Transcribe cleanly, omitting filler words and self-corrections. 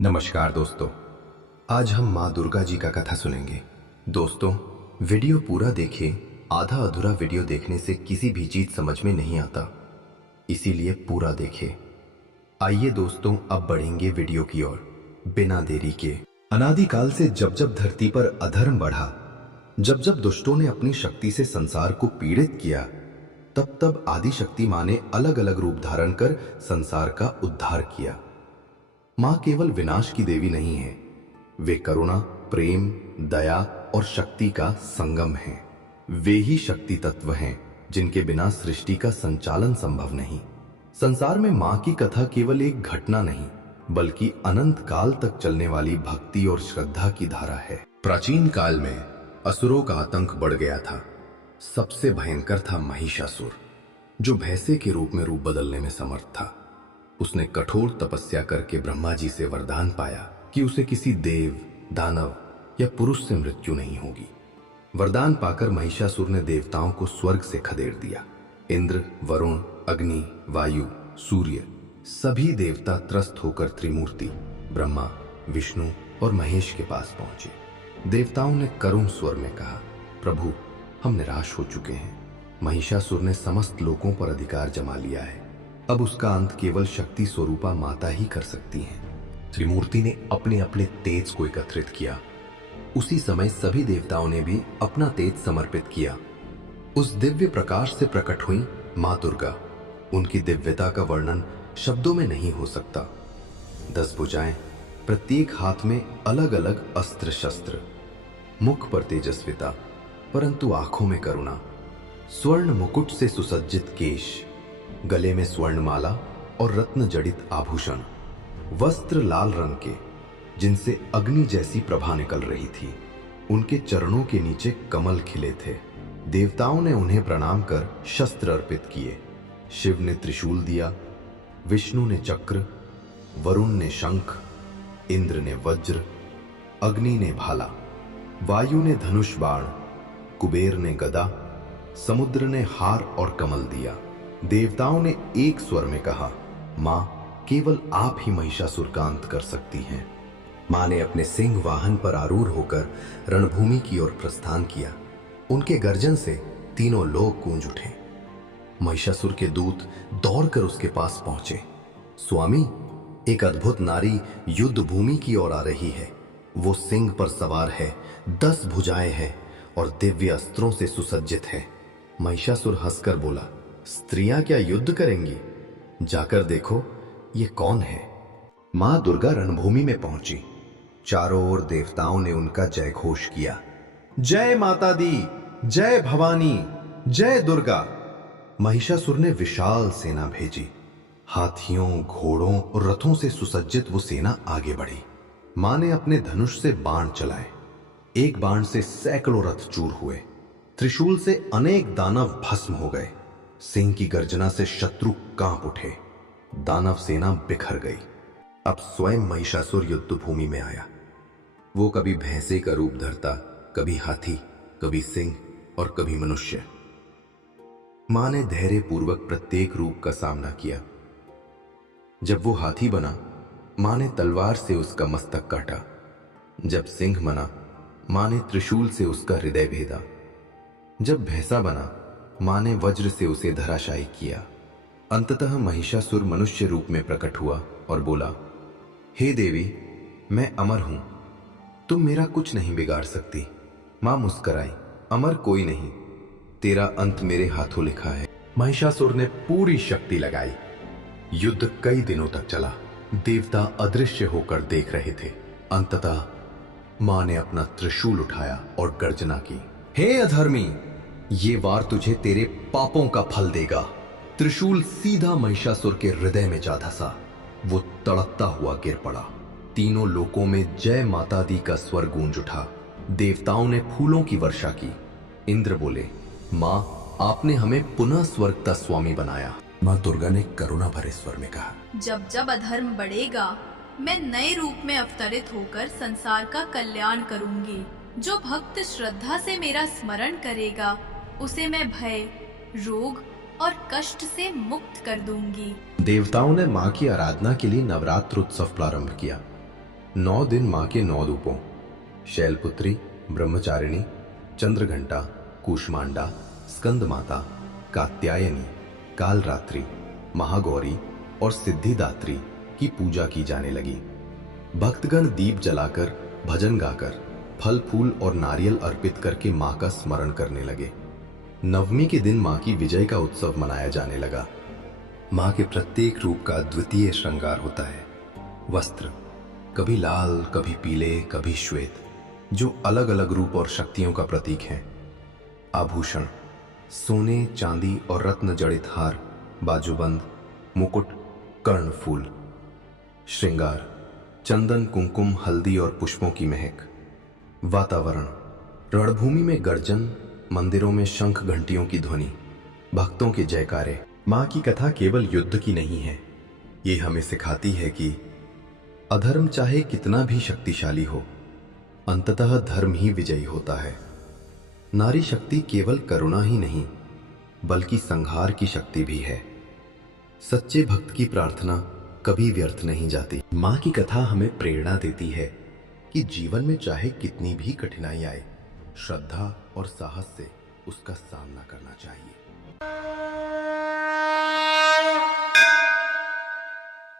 नमस्कार दोस्तों, आज हम माँ दुर्गा जी का कथा सुनेंगे। दोस्तों, वीडियो पूरा देखें। आधा अधूरा वीडियो देखने से किसी भी चीज समझ में नहीं आता, इसीलिए पूरा देखें। आइए दोस्तों, अब बढ़ेंगे वीडियो की ओर बिना देरी के। अनादिकाल से जब जब धरती पर अधर्म बढ़ा, जब जब दुष्टों ने अपनी शक्ति से संसार को पीड़ित किया, तब तब आदिशक्ति माँ ने अलग अलग रूप धारण कर संसार का उद्धार किया। मां केवल विनाश की देवी नहीं है, वे करुणा, प्रेम, दया और शक्ति का संगम हैं। वे ही शक्ति तत्व हैं जिनके बिना सृष्टि का संचालन संभव नहीं। संसार में मां की कथा केवल एक घटना नहीं, बल्कि अनंत काल तक चलने वाली भक्ति और श्रद्धा की धारा है। प्राचीन काल में असुरों का आतंक बढ़ गया था। सबसे भयंकर था महिषासुर, जो भैंसे के रूप में रूप बदलने में समर्थ था। उसने कठोर तपस्या करके ब्रह्मा जी से वरदान पाया कि उसे किसी देव, दानव या पुरुष से मृत्यु नहीं होगी। वरदान पाकर महिषासुर ने देवताओं को स्वर्ग से खदेड़ दिया। इंद्र, वरुण, अग्नि, वायु, सूर्य सभी देवता त्रस्त होकर त्रिमूर्ति ब्रह्मा, विष्णु और महेश के पास पहुंचे। देवताओं ने करुण स्वर में कहा, प्रभु, हम निराश हो चुके हैं। महिषासुर ने समस्त लोकों पर अधिकार जमा लिया है। अब उसका अंत केवल शक्ति स्वरूपा माता ही कर सकती हैं। त्रिमूर्ति ने अपने अपने तेज को एकत्रित किया। उसी समय सभी देवताओं ने भी अपना तेज समर्पित किया। उस दिव्य प्रकाश से प्रकट हुई मां दुर्गा। उनकी दिव्यता का वर्णन शब्दों में नहीं हो सकता। 10 भुजाएं, प्रत्येक हाथ में अलग अलग अस्त्र शस्त्र, मुख पर तेजस्विता, परंतु आंखों में करुणा, स्वर्ण मुकुट से सुसज्जित केश, गले में स्वर्णमाला और रत्न जड़ित आभूषण, वस्त्र लाल रंग के जिनसे अग्नि जैसी प्रभा निकल रही थी। उनके चरणों के नीचे कमल खिले थे। देवताओं ने उन्हें प्रणाम कर शस्त्र अर्पित किए। शिव ने त्रिशूल दिया, विष्णु ने चक्र, वरुण ने शंख, इंद्र ने वज्र, अग्नि ने भाला, वायु ने धनुष बाण, कुबेर ने गदा, समुद्र ने हार और कमल दिया। देवताओं ने एक स्वर में कहा, मां, केवल आप ही महिषासुर का अंत कर सकती हैं। मां ने अपने सिंह वाहन पर आरूढ़ होकर रणभूमि की ओर प्रस्थान किया। उनके गर्जन से तीनों लोग गूंज उठे। महिषासुर के दूत दौड़कर उसके पास पहुंचे। स्वामी, एक अद्भुत नारी युद्ध भूमि की ओर आ रही है। वो सिंह पर सवार है, 10 भुजाएं हैं और दिव्य अस्त्रों से सुसज्जित है। महिषासुर हंसकर बोला, स्त्रियां क्या युद्ध करेंगी? जाकर देखो ये कौन है। मां दुर्गा रणभूमि में पहुंची। चारों ओर देवताओं ने उनका जय घोष किया। जय माता दी, जय भवानी, जय दुर्गा। महिषासुर ने विशाल सेना भेजी। हाथियों, घोड़ों और रथों से सुसज्जित वो सेना आगे बढ़ी। मां ने अपने धनुष से बाण चलाए। एक बाण से सैकड़ों रथ चूर हुए। त्रिशूल से अनेक दानव भस्म हो गए। सिंह की गर्जना से शत्रु कांप उठे। दानव सेना बिखर गई। अब स्वयं महिषासुर युद्ध भूमि में आया। वो कभी भैंसे का रूप धरता, कभी हाथी, कभी सिंह और कभी मनुष्य। मां ने धैर्य पूर्वक प्रत्येक रूप का सामना किया। जब वो हाथी बना, मां ने तलवार से उसका मस्तक काटा। जब सिंह बना, मां ने त्रिशूल से उसका हृदय भेदा। जब भैंसा बना, मां ने वज्र से उसे धराशायी किया। अंततः महिषासुर मनुष्य रूप में प्रकट हुआ और बोला, हे देवी, मैं अमर हूं, तुम मेरा कुछ नहीं बिगाड़ सकती। मां मुस्कुराई, अमर कोई नहीं, तेरा अंत मेरे हाथों लिखा है। महिषासुर ने पूरी शक्ति लगाई। युद्ध कई दिनों तक चला। देवता अदृश्य होकर देख रहे थे। अंततः मां ने अपना त्रिशूल उठाया और गर्जना की, हे अधर्मी, ये वार तुझे तेरे पापों का फल देगा। त्रिशूल सीधा महिषासुर के हृदय में जा धंसा। वो तड़कता हुआ गिर पड़ा। तीनों लोकों में जय माता दी का स्वर गूंज उठा। देवताओं ने फूलों की वर्षा की। इंद्र बोले, मां, आपने हमें पुनः स्वर्ग का स्वामी बनाया। मां दुर्गा ने करुणा भरे स्वर में कहा, जब जब अधर्म बढ़ेगा, मैं नए रूप में अवतरित होकर संसार का कल्याण करूंगी। जो भक्त श्रद्धा से मेरा स्मरण करेगा, उसे मैं भय, रोग और कष्ट से मुक्त कर दूंगी। देवताओं ने मां की आराधना के लिए नवरात्र उत्सव प्रारंभ किया। 9 दिन माँ के 9 रूपों शैलपुत्री, ब्रह्मचारिणी, चंद्रघंटा, कूष्मांडा, स्कंद माता, कात्यायनी, कालरात्रि, महागौरी और सिद्धिदात्री की पूजा की जाने लगी। भक्तगण दीप जलाकर, भजन गाकर, फल फूल और नारियल अर्पित करके माँ का स्मरण करने लगे। नवमी के दिन माँ की विजय का उत्सव मनाया जाने लगा। माँ के प्रत्येक रूप का द्वितीय श्रृंगार होता है। वस्त्र कभी लाल, कभी पीले, कभी श्वेत, जो अलग अलग रूप और शक्तियों का प्रतीक हैं। आभूषण सोने, चांदी और रत्न जड़ित हार, बाजूबंद, मुकुट, कर्णफूल। श्रृंगार चंदन, कुमकुम, हल्दी और पुष्पों की महक। वातावरण रणभूमि में गर्जन, मंदिरों में शंख घंटियों की ध्वनि, भक्तों के जयकारे। माँ की कथा केवल युद्ध की नहीं है, ये हमें सिखाती है कि अधर्म चाहे कितना भी शक्तिशाली हो, अंततः धर्म ही विजयी होता है। नारी शक्ति केवल करुणा ही नहीं, बल्कि संहार की शक्ति भी है। सच्चे भक्त की प्रार्थना कभी व्यर्थ नहीं जाती। माँ की कथा हमें प्रेरणा देती है कि जीवन में चाहे कितनी भी कठिनाई आए, श्रद्धा और साहस से उसका सामना करना चाहिए।